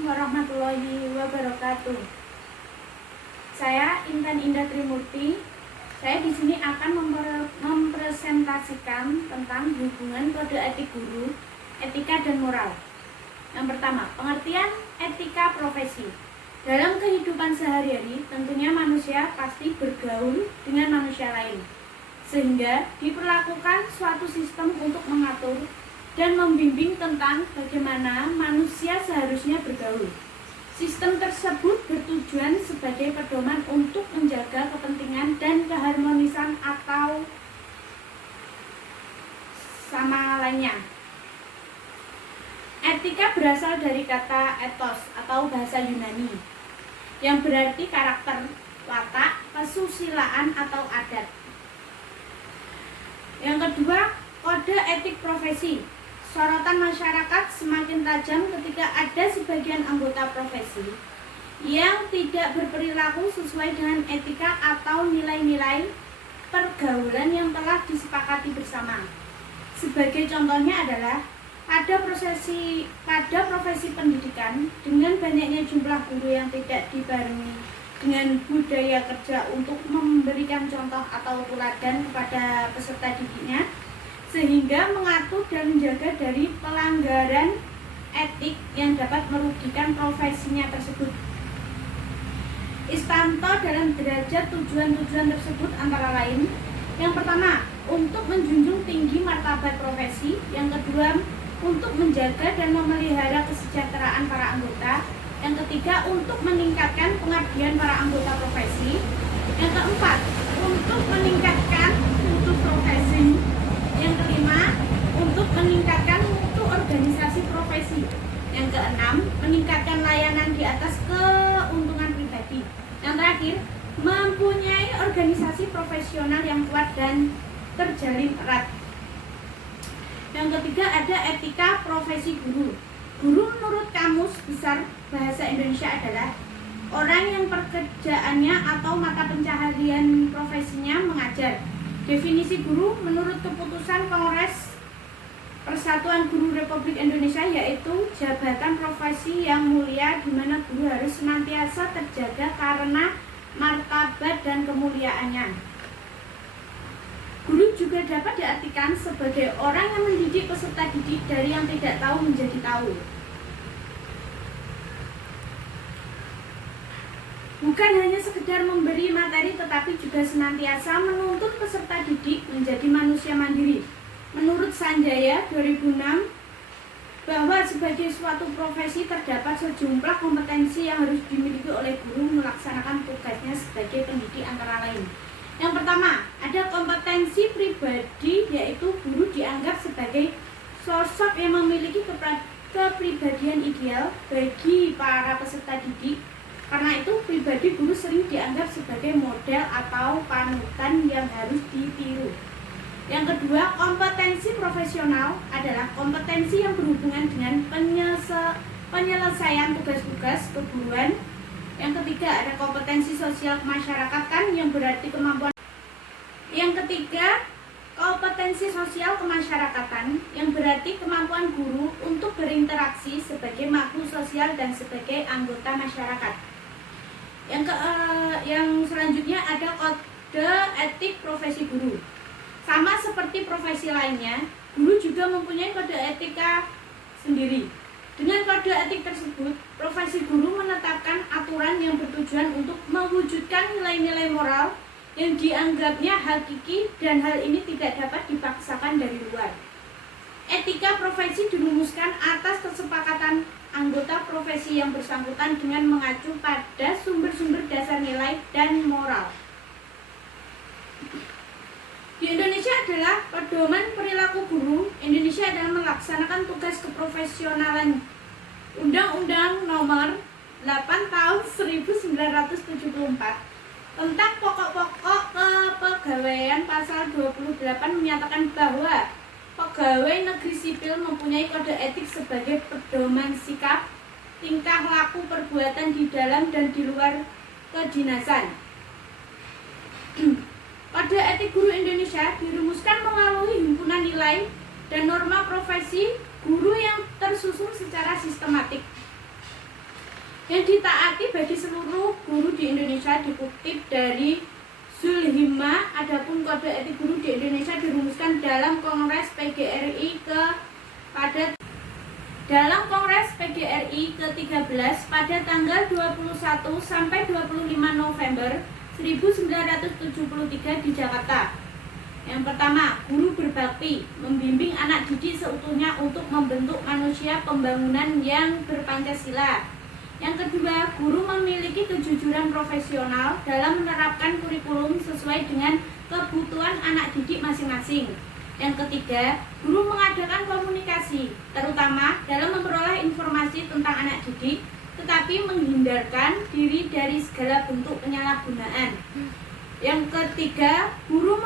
Assalamualaikum warahmatullahi wabarakatuh. Saya Intan Indah Trimurti. Saya di sini akan mempresentasikan tentang hubungan kode etik guru, etika dan moral. Yang pertama, pengertian etika profesi. Dalam kehidupan sehari-hari, tentunya manusia pasti bergaul dengan manusia lain, sehingga diperlakukan suatu sistem untuk mengatur dan membimbing tentang bagaimana manusia seharusnya bergaul. Sistem tersebut bertujuan sebagai pedoman untuk menjaga kepentingan dan keharmonisan atau sama lainnya. Etika berasal dari kata ethos atau bahasa Yunani, yang berarti karakter, watak, kesusilaan atau adat. Yang kedua, kode etik profesi. Sorotan masyarakat semakin tajam ketika ada sebagian anggota profesi yang tidak berperilaku sesuai dengan etika atau nilai-nilai pergaulan yang telah disepakati bersama. Sebagai contohnya adalah pada profesi pendidikan, dengan banyaknya jumlah guru yang tidak dibarengi dengan budaya kerja untuk memberikan contoh atau teladan kepada peserta didiknya, sehingga mengatur dan menjaga dari pelanggaran etik yang dapat merugikan profesinya tersebut. Istanto dalam derajat tujuan-tujuan tersebut antara lain: yang pertama, untuk menjunjung tinggi martabat profesi; yang kedua, untuk menjaga dan memelihara kesejahteraan para anggota; yang ketiga, untuk meningkatkan pengabdian para anggota profesi; yang keempat, untuk meningkatkan mutu profesi; yang kelima, untuk meningkatkan mutu organisasi profesi; yang keenam, meningkatkan layanan di atas keuntungan pribadi; yang terakhir, mempunyai organisasi profesional yang kuat dan terjalin erat. Yang ketiga, ada etika profesi guru. Guru menurut Kamus Besar Bahasa Indonesia adalah orang yang pekerjaannya atau mata pencaharian profesinya mengajar. Definisi guru menurut keputusan Kongres Persatuan Guru Republik Indonesia yaitu jabatan profesi yang mulia di mana guru harus senantiasa terjaga karena martabat dan kemuliaannya. Guru juga dapat diartikan sebagai orang yang mendidik peserta didik dari yang tidak tahu menjadi tahu. Bukan hanya sekedar memberi materi, tetapi juga senantiasa menuntut peserta didik menjadi manusia mandiri. Menurut Sanjaya 2006, bahwa sebagai suatu profesi terdapat sejumlah kompetensi yang harus dimiliki oleh guru melaksanakan tugasnya sebagai pendidik antara lain. Yang pertama, ada kompetensi pribadi, yaitu guru dianggap sebagai sosok yang memiliki kepribadian ideal bagi para peserta didik. Karena itu, pribadi guru sering dianggap sebagai model atau panutan yang harus ditiru. Yang kedua, kompetensi profesional adalah kompetensi yang berhubungan dengan penyelesaian tugas-tugas keguruan. Yang ketiga, ada kompetensi sosial kemasyarakatan yang berarti kemampuan. Yang ketiga, kompetensi sosial kemasyarakatan yang berarti kemampuan guru untuk berinteraksi sebagai makhluk sosial dan sebagai anggota masyarakat. Yang selanjutnya ada kode etik profesi guru. Sama seperti profesi lainnya, guru juga mempunyai kode etika sendiri. Dengan kode etik tersebut, profesi guru menetapkan aturan yang bertujuan untuk mewujudkan nilai-nilai moral yang dianggapnya hakiki dan hal ini tidak dapat dipaksakan dari luar. Etika profesi dirumuskan atas kesepakatan anggota profesi yang bersangkutan dengan mengacu pada sumber-sumber dasar nilai dan moral. Di Indonesia adalah pedoman perilaku guru. Indonesia adalah melaksanakan tugas keprofesionalan. Undang-Undang Nomor 8 Tahun 1974 tentang pokok-pokok kepegawaian pasal 28 menyatakan bahwa pegawai negeri sipil mempunyai kode etik sebagai pedoman sikap, tingkah laku, perbuatan di dalam dan di luar kedinasan. Kode etik guru Indonesia dirumuskan melalui himpunan nilai dan norma profesi guru yang tersusun secara sistematik. yang ditaati bagi seluruh guru di Indonesia dikutip dari Zulhimma. Adapun kode etik guru di Indonesia dirumuskan dalam Kongres PGRI ke-13 pada tanggal 21 sampai 25 November 1973 di Jakarta. Yang pertama, guru berbakti, membimbing anak didik seutuhnya untuk membentuk manusia pembangunan yang berpancasila. Yang kedua, guru memiliki kejujuran profesional dalam menerapkan kurikulum sesuai dengan kebutuhan anak didik masing-masing. Yang ketiga, guru mengadakan komunikasi, terutama dalam memperoleh informasi tentang anak didik, tetapi menghindarkan diri dari segala bentuk penyalahgunaan. Yang ketiga, guru